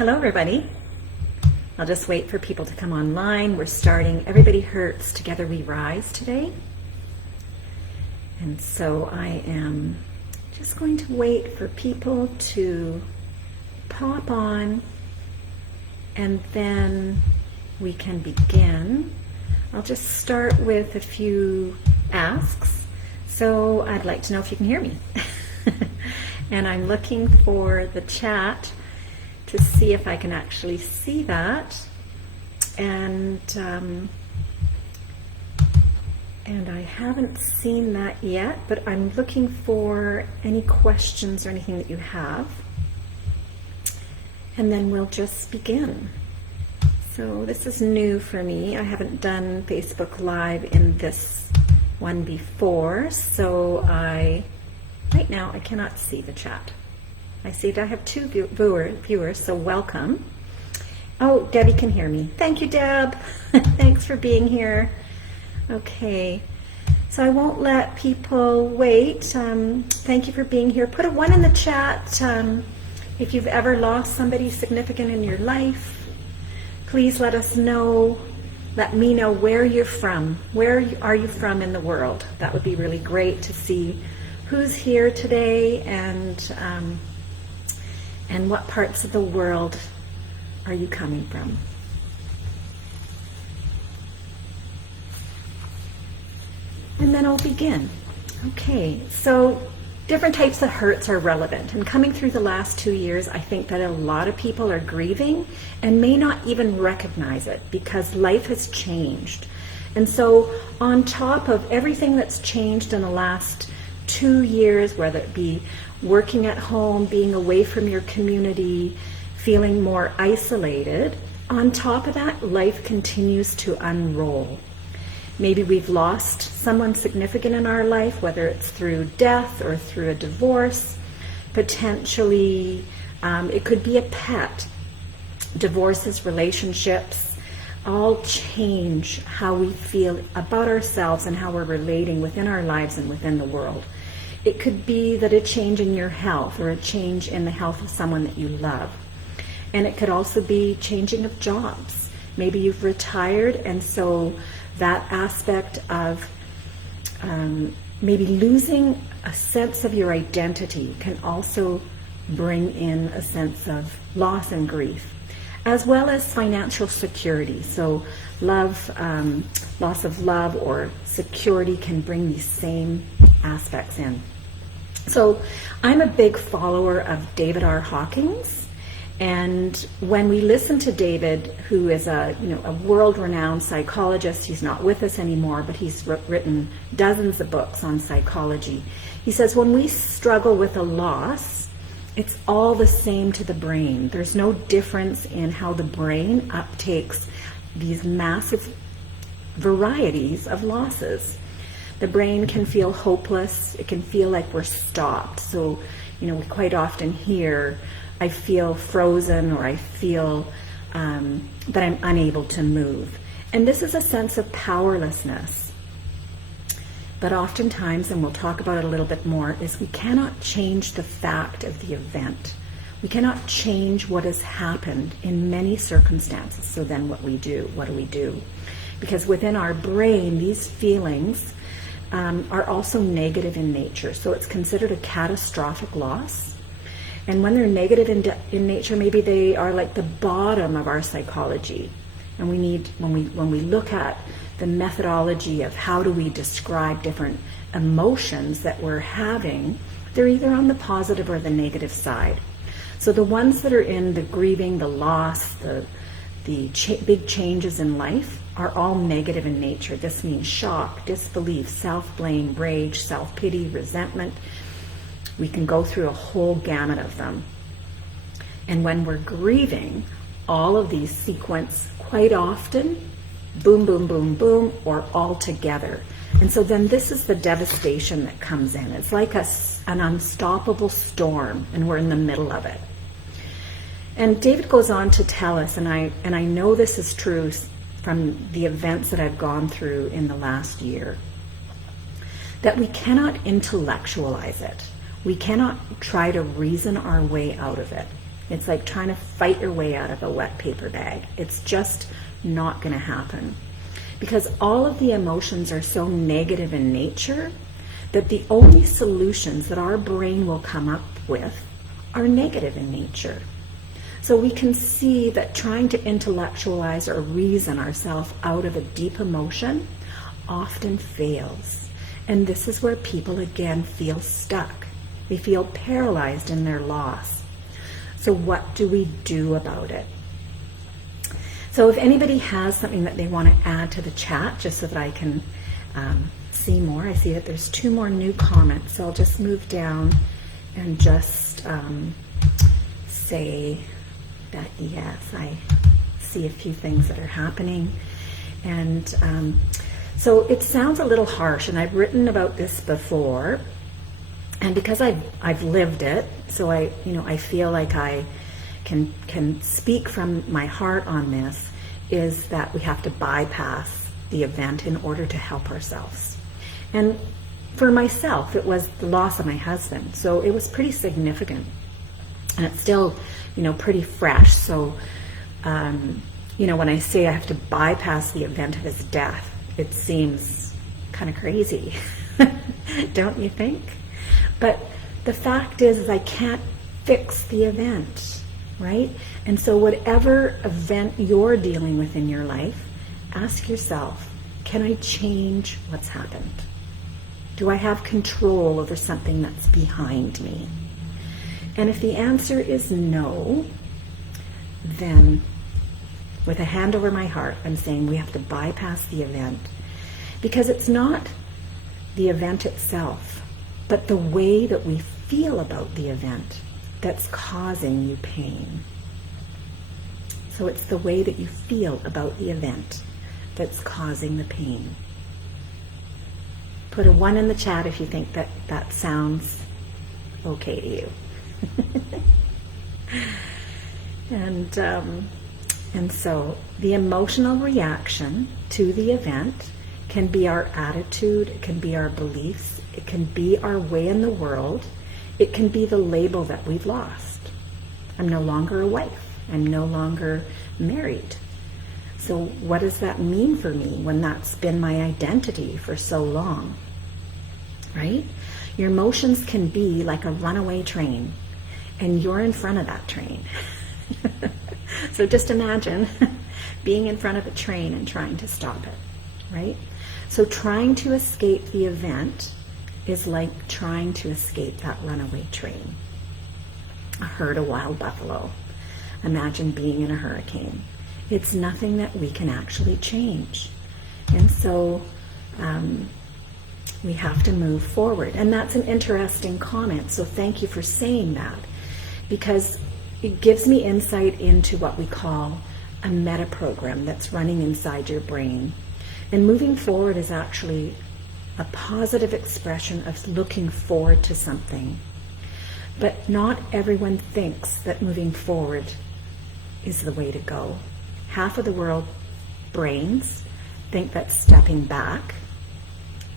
Hello, everybody. I'll just wait for people to come online. We're starting Everybody Hurts, Together We Rise today. And so I am just going to wait for people to pop on, and then we can begin. I'll just start with a few asks. So I'd like to know if you can hear me. And I'm looking for the chat to see if I can actually see that. And I haven't seen that yet, but I'm looking for any questions or anything that you have. And then we'll just begin. So this is new for me. I haven't done Facebook Live in this one before, so right now I cannot see the chat. I see that I have two viewers, so welcome. Oh, Debbie can hear me. Thank you, Deb. Thanks for being here. Okay, so I won't let people wait. Thank you for being here. Put a 1 in the chat if you've ever lost somebody significant in your life. Please let us know. Let me know where you're from. Where are you from in the world? That would be really great to see who's here today and what parts of the world are you coming from. And then I'll begin. Okay, so different types of hurts are relevant. And coming through the last 2 years, I think that a lot of people are grieving and may not even recognize it because life has changed. And so on top of everything that's changed in the last 2 years, whether it be working at home, being away from your community, feeling more isolated, on top of that, life continues to unroll. Maybe we've lost someone significant in our life, whether it's through death or through a divorce. Potentially, it could be a pet. Divorces, relationships, all change how we feel about ourselves and how we're relating within our lives and within the world. It could be that a change in your health or a change in the health of someone that you love. And it could also be changing of jobs. Maybe you've retired, and so that aspect of maybe losing a sense of your identity can also bring in a sense of loss and grief, as well as financial security. So love, loss of love or security can bring these same aspects in. So I'm a big follower of David R. Hawkins. And when we listen to David, who is a world-renowned psychologist, he's not with us anymore, but he's written dozens of books on psychology. He says when we struggle with a loss, it's all the same to the brain. There's no difference in how the brain uptakes these massive varieties of losses. The brain can feel hopeless. It can feel like we're stopped. So, we quite often hear, I feel frozen, or I feel that I'm unable to move. And this is a sense of powerlessness. But oftentimes, and we'll talk about it a little bit more, is we cannot change the fact of the event. We cannot change what has happened in many circumstances. So then what do we do? Because within our brain, these feelings are also negative in nature. So it's considered a catastrophic loss. And when they're negative in nature, maybe they are like the bottom of our psychology. And we need, when we look at the methodology of how do we describe different emotions that we're having, they're either on the positive or the negative side. So the ones that are in the grieving, the loss, the big changes in life are all negative in nature. This means shock, disbelief, self-blame, rage, self-pity, resentment. We can go through a whole gamut of them. And when we're grieving, all of these sequence quite often, boom, boom, boom, boom, or all together. And so then this is the devastation that comes in. It's like an unstoppable storm, and we're in the middle of it. And David goes on to tell us, and I know this is true from the events that I've gone through in the last year, that we cannot intellectualize it. We cannot try to reason our way out of it. It's like trying to fight your way out of a wet paper bag. It's just not going to happen. Because all of the emotions are so negative in nature that the only solutions that our brain will come up with are negative in nature. So we can see that trying to intellectualize or reason ourselves out of a deep emotion often fails. And this is where people again feel stuck. They feel paralyzed in their loss. So what do we do about it? So if anybody has something that they want to add to the chat, just so that I can see more. I see that there's 2 more new comments, so I'll just move down and just say that yes, I see a few things that are happening. And so it sounds a little harsh, and I've written about this before, and because I've lived it, so I feel like I can speak from my heart on this, is that we have to bypass the event in order to help ourselves. And for myself, it was the loss of my husband, so it was pretty significant, and it's still, pretty fresh. So, when I say I have to bypass the event of his death, it seems kind of crazy, don't you think? But the fact is I can't fix the event, right? And so whatever event you're dealing with in your life, ask yourself, can I change what's happened? Do I have control over something that's behind me? And if the answer is no, then with a hand over my heart, I'm saying we have to bypass the event, because it's not the event itself, but the way that we feel about the event that's causing you pain. So it's the way that you feel about the event that's causing the pain. Put a 1 in the chat if you think that that sounds okay to you. And so the emotional reaction to the event can be our attitude, it can be our beliefs, it can be our way in the world, it can be the label that we've lost. I'm no longer a wife, I'm no longer married. So what does that mean for me when that's been my identity for so long, right? Your emotions can be like a runaway train, and you're in front of that train. So just imagine being in front of a train and trying to stop it, right? So trying to escape the event is like trying to escape that runaway train. A herd of wild buffalo. Imagine being in a hurricane. It's nothing that we can actually change. And so we have to move forward. And that's an interesting comment. So thank you for saying that, because it gives me insight into what we call a meta program that's running inside your brain. And moving forward is actually a positive expression of looking forward to something. But not everyone thinks that moving forward is the way to go. Half of the world brains think that stepping back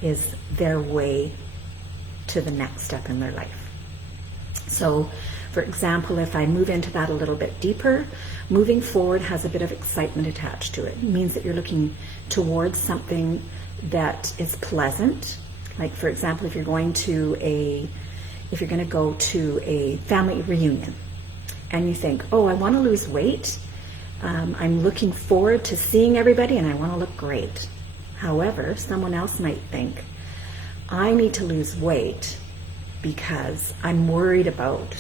is their way to the next step in their life. So, for example, if I move into that a little bit deeper, moving forward has a bit of excitement attached to it. It means that you're looking towards something that is pleasant. Like, for example, if you're going to go to a family reunion and you think, oh, I want to lose weight. I'm looking forward to seeing everybody and I want to look great. However, someone else might think, I need to lose weight because I'm worried about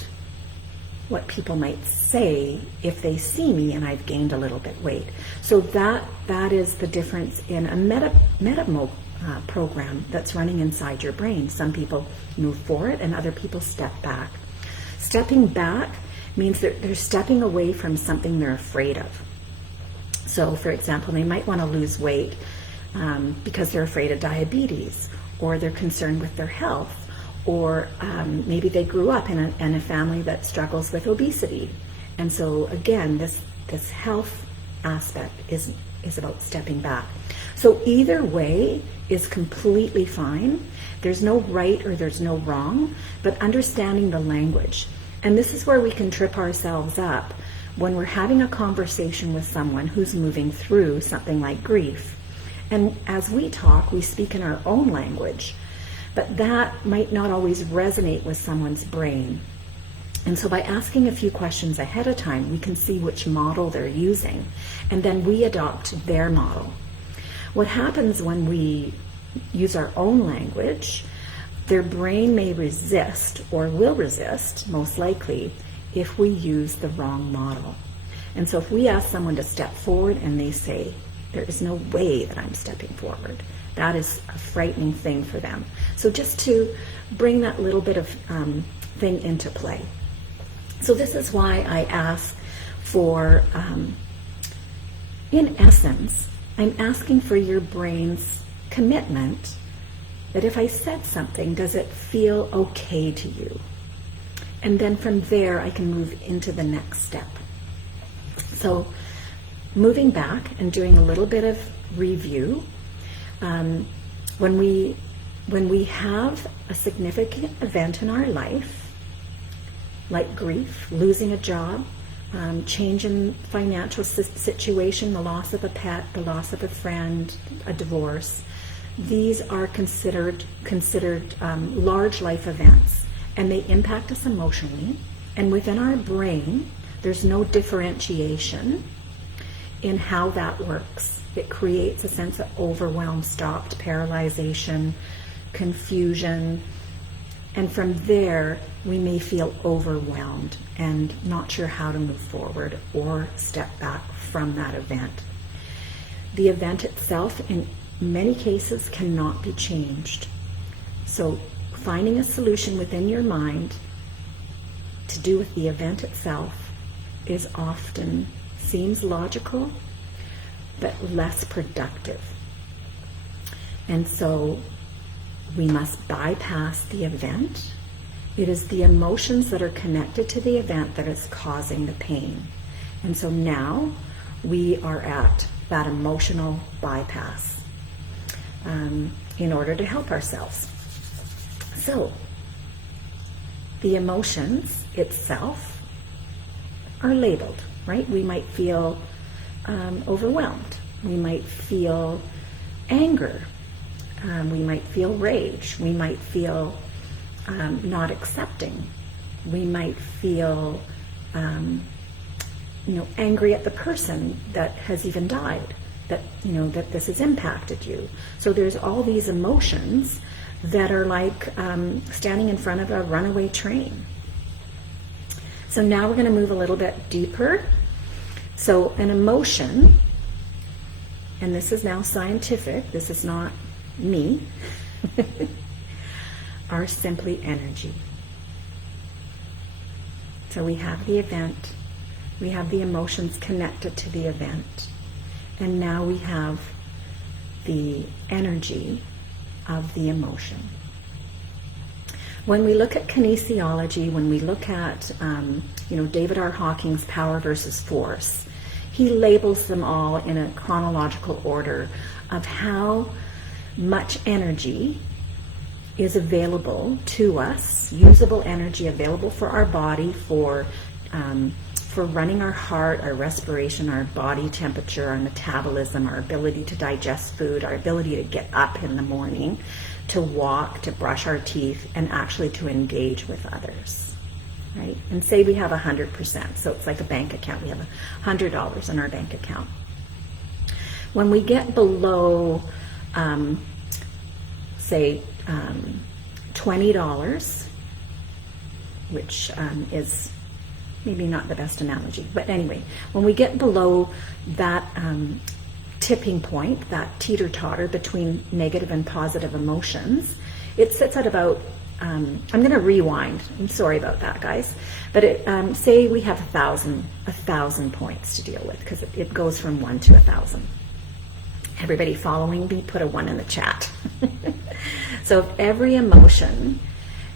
what people might say if they see me and I've gained a little bit weight. So that is the difference in a meta program that's running inside your brain. Some people move forward and other people step back. Stepping back means that they're stepping away from something they're afraid of. So, for example, they might want to lose weight because they're afraid of diabetes, or they're concerned with their health, or maybe they grew up in a family that struggles with obesity. And so again, this health aspect is about stepping back. So either way is completely fine. There's no right or there's no wrong, but understanding the language. And this is where we can trip ourselves up when we're having a conversation with someone who's moving through something like grief. And as we talk, we speak in our own language, but that might not always resonate with someone's brain. And so by asking a few questions ahead of time, we can see which model they're using, and then we adopt their model. What happens when we use our own language, their brain may resist, or will resist, most likely, if we use the wrong model. And so if we ask someone to step forward and they say, there is no way that I'm stepping forward, that is a frightening thing for them. So just to bring that little bit of thing into play. So this is why I ask for, in essence, I'm asking for your brain's commitment that if I said something, does it feel okay to you? And then from there, I can move into the next step. So moving back and doing a little bit of review, when we have a significant event in our life, like grief, losing a job, change in financial situation, the loss of a pet, the loss of a friend, a divorce, these are considered large life events, and they impact us emotionally. And within our brain, there's no differentiation in how that works. It creates a sense of overwhelm, stopped, paralyzation, confusion, and from there, we may feel overwhelmed and not sure how to move forward or step back from that event. The event itself, in many cases, cannot be changed. So finding a solution within your mind to do with the event itself is often seems logical, but less productive. And so we must bypass the event. It is the emotions that are connected to the event that is causing the pain. And so now we are at that emotional bypass in order to help ourselves. So the emotions itself are labeled, right? We might feel overwhelmed. We might feel anger. We might feel rage. We might feel not accepting. We might feel, angry at the person that has even died, that this has impacted you. So there's all these emotions that are like standing in front of a runaway train. So now we're going to move a little bit deeper. So an emotion, and this is now scientific, this is not me, are simply energy. So we have the event, we have the emotions connected to the event, and now we have the energy of the emotion. When we look at kinesiology, when we look at David R. Hawking's Power versus Force, he labels them all in a chronological order of how much energy is available to us, usable energy available for our body, for running our heart, our respiration, our body temperature, our metabolism, our ability to digest food, our ability to get up in the morning, to walk, to brush our teeth, and actually to engage with others, right? And say we have 100%, so it's like a bank account. We have $100 in our bank account. When we get below, say, $20, which is maybe not the best analogy, but anyway, when we get below that tipping point, that teeter-totter between negative and positive emotions, it sits at about, I'm going to rewind, I'm sorry about that, guys, but say we have 1,000 points to deal with, because it goes from 1 to 1,000. Everybody following me, put a 1 in the chat. So if every emotion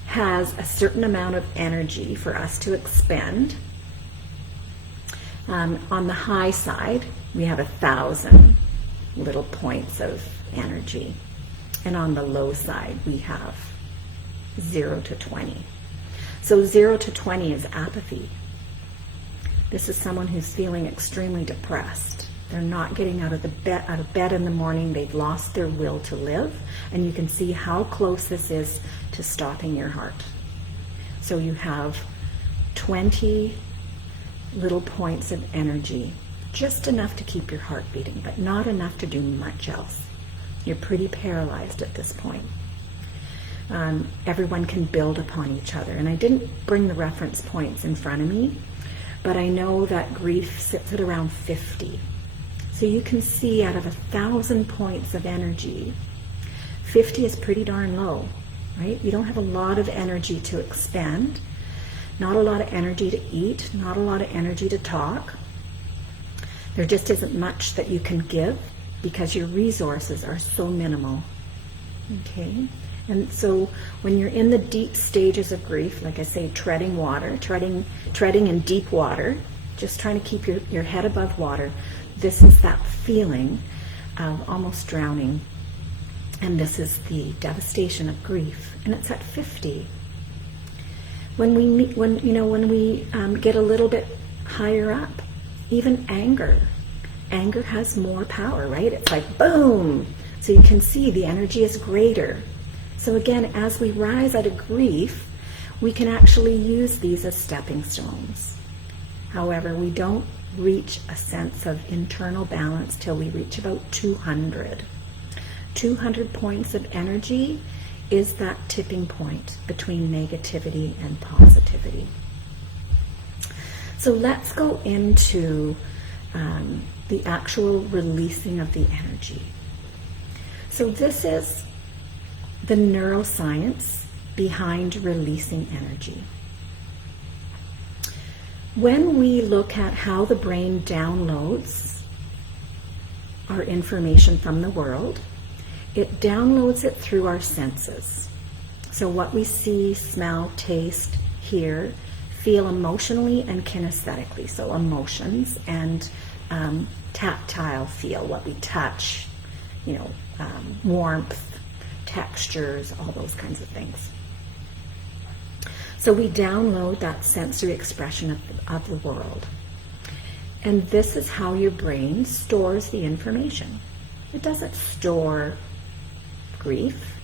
has a certain amount of energy for us to expend, on the high side, we have 1,000 little points of energy. And on the low side, we have 0 to 20. So 0 to 20 is apathy. This is someone who's feeling extremely depressed. They're not getting out of bed in the morning. They've lost their will to live. And you can see how close this is to stopping your heart. So you have 20 little points of energy, just enough to keep your heart beating, but not enough to do much else. You're pretty paralyzed at this point. Everyone can build upon each other. And I didn't bring the reference points in front of me, but I know that grief sits at around 50. So you can see out of 1,000 points of energy, 50 is pretty darn low, right? You don't have a lot of energy to expend, not a lot of energy to eat, not a lot of energy to talk. There just isn't much that you can give because your resources are so minimal. Okay? And so when you're in the deep stages of grief, like I say, treading in deep water, just trying to keep your head above water, this is that feeling of almost drowning. And this is the devastation of grief. And it's at 50. When we get a little bit higher up, even anger has more power, right? It's like boom. So you can see the energy is greater. So again, as we rise out of grief, we can actually use these as stepping stones. However, we don't reach a sense of internal balance till we reach about 200. 200 points of energy is that tipping point between negativity and positivity. So let's go into the actual releasing of the energy. So this is the neuroscience behind releasing energy. When we look at how the brain downloads our information from the world, it downloads it through our senses. So what we see, smell, taste, hear, feel emotionally and kinesthetically. So emotions and tactile feel, what we touch, warmth, textures, all those kinds of things. So we download that sensory expression of the world. And this is how your brain stores the information. It doesn't store grief.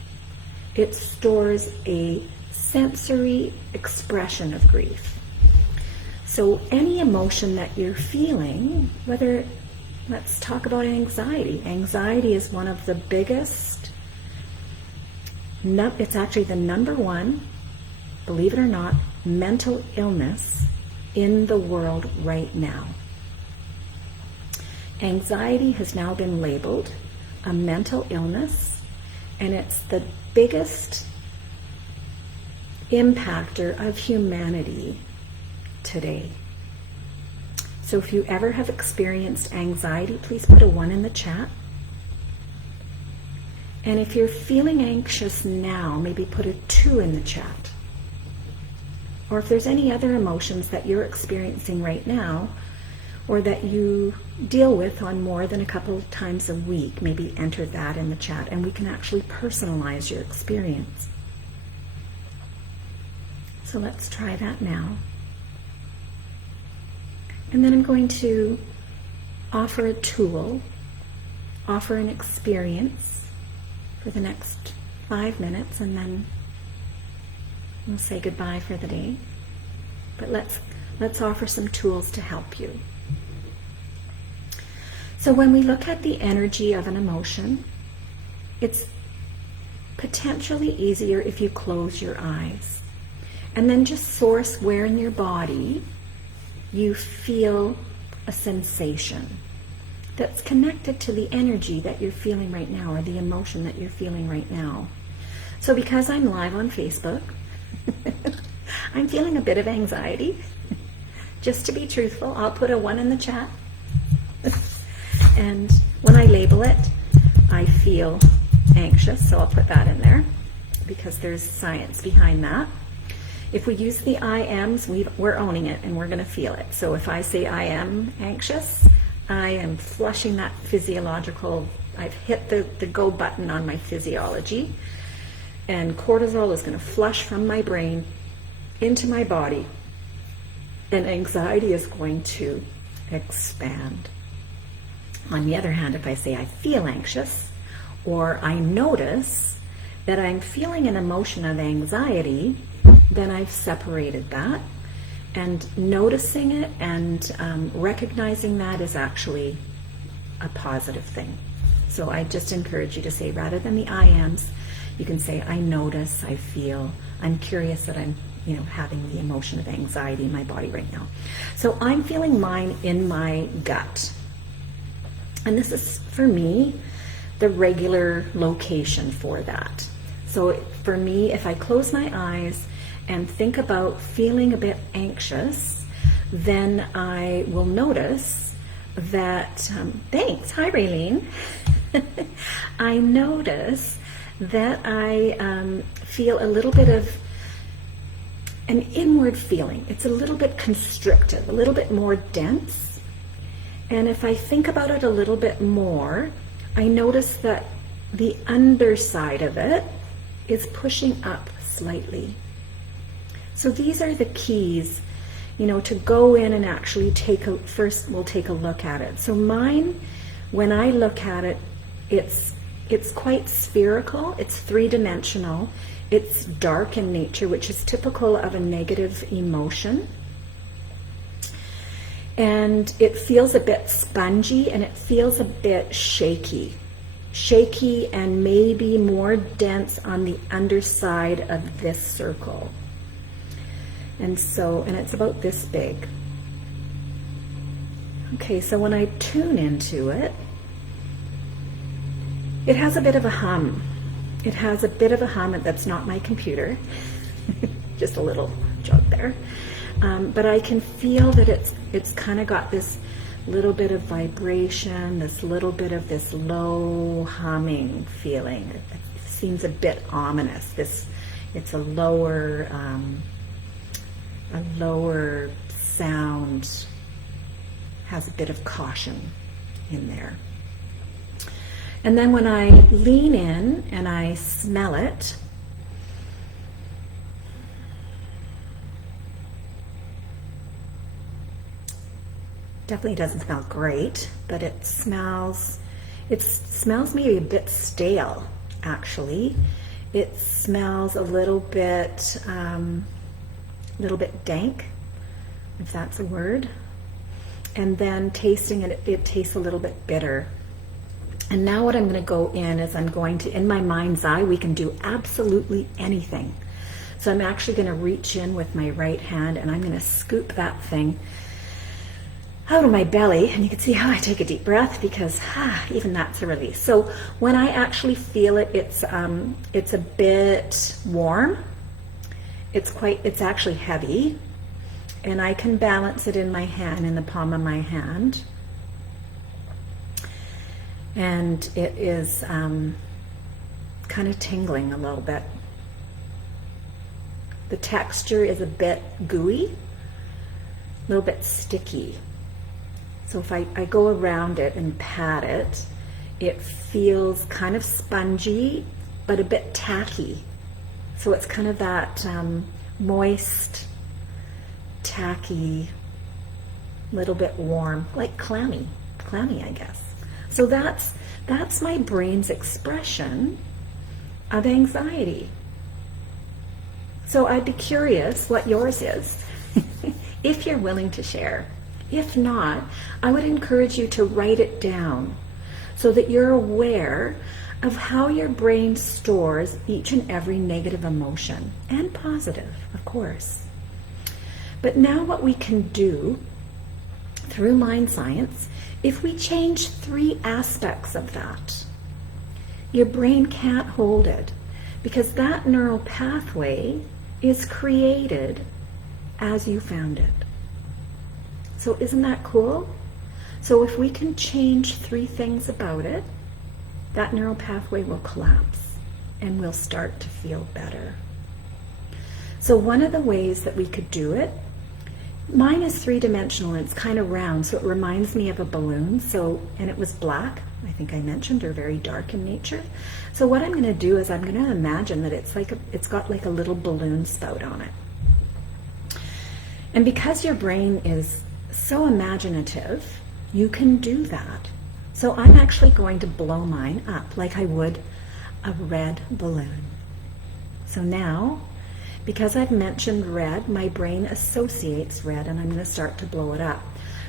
It stores a sensory expression of grief. So any emotion that you're feeling, let's talk about anxiety. Anxiety is one of the biggest, it's actually the number one, believe it or not, mental illness in the world right now. Anxiety has now been labeled a mental illness, and it's the biggest impactor of humanity today. So if you ever have experienced anxiety, please put a 1 in the chat. And if you're feeling anxious now, maybe put a 2 in the chat. Or if there's any other emotions that you're experiencing right now, or that you deal with on more than a couple of times a week, maybe enter that in the chat, and we can actually personalize your experience. So let's try that now. And then I'm going to offer a tool, offer an experience for the next 5 minutes, and then we'll say goodbye for the day. But let's offer some tools to help you. So when we look at the energy of an emotion, it's potentially easier if you close your eyes and then just source where in your body you feel a sensation that's connected to the energy that you're feeling right now, or the emotion that you're feeling right now. So because I'm live on Facebook, I'm feeling a bit of anxiety. Just to be truthful, I'll put a 1 in the chat. And when I label it, I feel anxious, so I'll put that in there because there's science behind that. If we use the I ams, we're owning it and we're going to feel it. So if I say I am anxious, I am flushing that physiological, I've hit the go button on my physiology, and cortisol is going to flush from my brain into my body, and anxiety is going to expand. On the other hand, if I say I feel anxious, or I notice that I'm feeling an emotion of anxiety, then I've separated that. And noticing it and recognizing that is actually a positive thing. So I just encourage you to say, rather than the I ams, you can say, I notice, I feel, I'm curious that I'm having the emotion of anxiety in my body right now. So I'm feeling mine in my gut. And this is, for me, the regular location for that. So for me, if I close my eyes and think about feeling a bit anxious, then I will notice that, thanks, hi Raylene. I notice that I feel a little bit of an inward feeling. It's a little bit constricted, a little bit more dense. And if I think about it a little bit more, I notice that the underside of it is pushing up slightly. So these are the keys, to go in and actually first we'll take a look at it. So mine, when I look at it, it's quite spherical, it's three-dimensional, it's dark in nature, which is typical of a negative emotion. And it feels a bit spongy and it feels a bit shaky and maybe more dense on the underside of this circle. And it's about this big. Okay, so when I tune into it, it has a bit of a hum. It has a bit of a hum. That's not my computer. Just a little joke there. But I can feel that it's kind of got this little bit of vibration, this little bit of this low humming feeling. It seems a bit ominous. It's a lower sound, has a bit of caution in there. And then when I lean in and I smell it, definitely doesn't smell great, but it smells maybe a bit stale, actually. It smells a little bit dank, if that's a word. And then tasting it, it tastes a little bit bitter. And now what I'm going to go in is in my mind's eye, we can do absolutely anything. So I'm actually going to reach in with my right hand and I'm going to scoop that thing out of my belly. And you can see how I take a deep breath because even that's a release. So when I actually feel it, it's a bit warm. It's actually heavy. And I can balance it in my hand, in the palm of my hand. And it is kind of tingling a little bit. The texture is a bit gooey, a little bit sticky. So if I go around it and pat it, it feels kind of spongy, but a bit tacky. So it's kind of that moist, tacky, little bit warm, like clammy, I guess. So that's my brain's expression of anxiety. So I'd be curious what yours is, if you're willing to share. If not, I would encourage you to write it down so that you're aware of how your brain stores each and every negative emotion, and positive, of course. But now what we can do through mind science, if we change 3 aspects of that, your brain can't hold it because that neural pathway is created as you found it. So isn't that cool? So if we can change 3 things about it, that neural pathway will collapse and we'll start to feel better. So one of the ways that we could do it, mine is 3-dimensional and it's kind of round, so it reminds me of a balloon. And it was black, I think I mentioned, or very dark in nature. So what I'm going to do is I'm going to imagine that it's got like a little balloon spout on it. And because your brain is so imaginative, you can do that. So I'm actually going to blow mine up like I would a red balloon. So now, because I've mentioned red, my brain associates red, and I'm going to start to blow it up.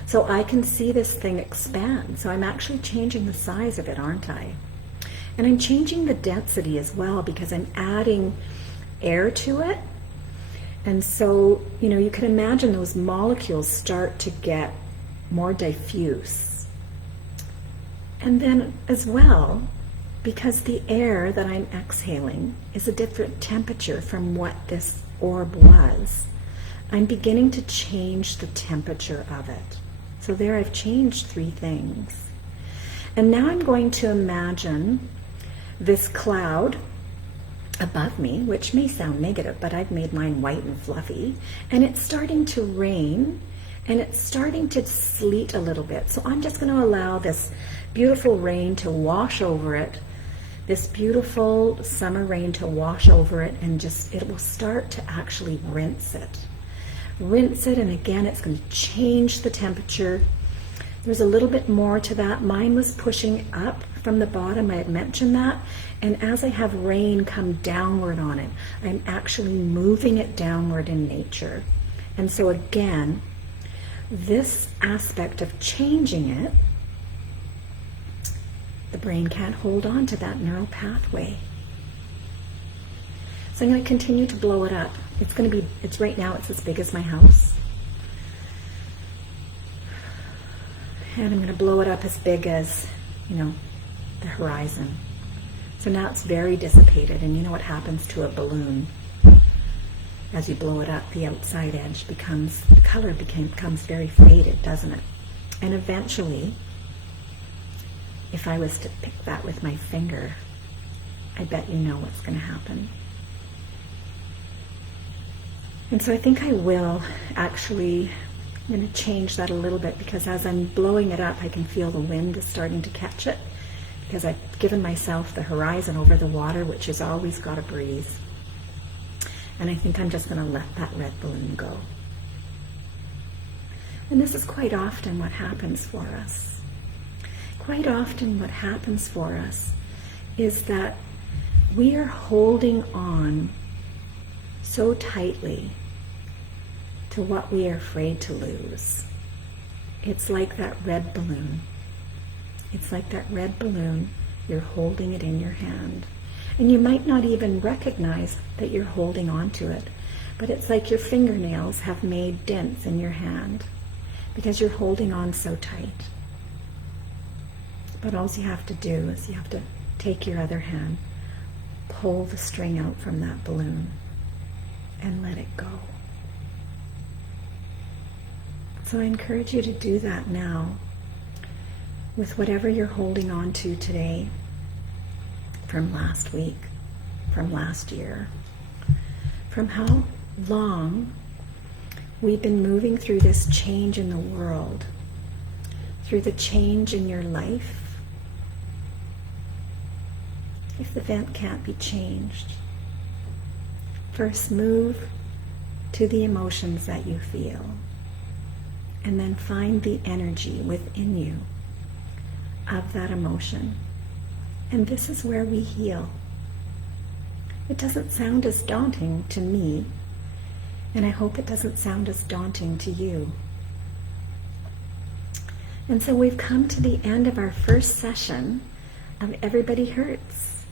So I can see this thing expand. So I'm actually changing the size of it, aren't I? And I'm changing the density as well because I'm adding air to it. And so, you can imagine those molecules start to get more diffuse. And then as well, because the air that I'm exhaling is a different temperature from what this orb was, I'm beginning to change the temperature of it. So there I've changed 3 things. And now I'm going to imagine this cloud above me, which may sound negative, but I've made mine white and fluffy, and it's starting to rain, and it's starting to sleet a little bit. So I'm just going to allow this beautiful rain to wash over it, this beautiful summer rain to wash over it, and it will start to actually rinse it. Rinse it, and again, it's going to change the temperature. There's a little bit more to that. Mine was pushing up from the bottom, I had mentioned that, and as I have rain come downward on it, I'm actually moving it downward in nature. And so again, this aspect of changing it, the brain can't hold on to that neural pathway. So I'm going to continue to blow it up. It's right now, it's as big as my house. And I'm going to blow it up as big as, the horizon. So now it's very dissipated, and you know what happens to a balloon? As you blow it up, the outside edge becomes very faded, doesn't it? And eventually, if I was to pick that with my finger, I bet you know what's going to happen. And so I think I will actually, I'm going to change that a little bit, because as I'm blowing it up, I can feel the wind is starting to catch it, because I've given myself the horizon over the water, which has always got a breeze. And I think I'm just going to let that red balloon go. And this is quite often what happens for us. Quite often what happens for us is that we are holding on so tightly to what we are afraid to lose. It's like that red balloon. It's like that red balloon, you're holding it in your hand. And you might not even recognize that you're holding on to it, but it's like your fingernails have made dents in your hand because you're holding on so tight. But all you have to do is you have to take your other hand, pull the string out from that balloon, and let it go. So I encourage you to do that now with whatever you're holding on to today, from last week, from last year, from how long we've been moving through this change in the world, through the change in your life. If the event can't be changed, first move to the emotions that you feel, and then find the energy within you of that emotion. And this is where we heal. It doesn't sound as daunting to me, and I hope it doesn't sound as daunting to you. And so we've come to the end of our first session of Everybody Hurts,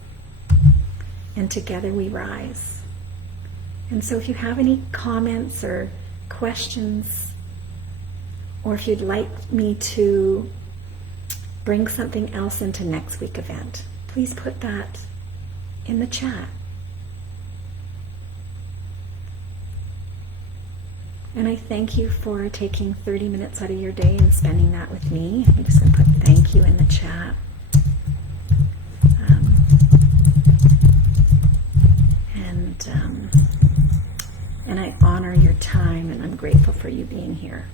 and together we rise. And so if you have any comments or questions, or if you'd like me to bring something else into next week's event, please put that in the chat. And I thank you for taking 30 minutes out of your day and spending that with me. I'm just going to put thank you in the chat. And I honor your time, and I'm grateful for you being here.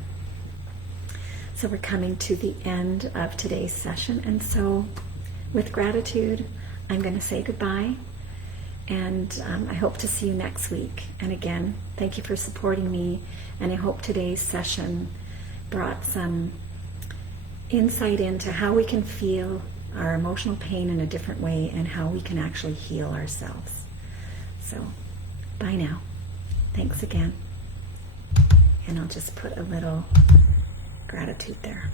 So we're coming to the end of today's session, and so with gratitude, I'm going to say goodbye, And I hope to see you next week. And again, thank you for supporting me. And I hope today's session brought some insight into how we can feel our emotional pain in a different way and how we can actually heal ourselves. So, bye now. Thanks again. And I'll just put a little gratitude there.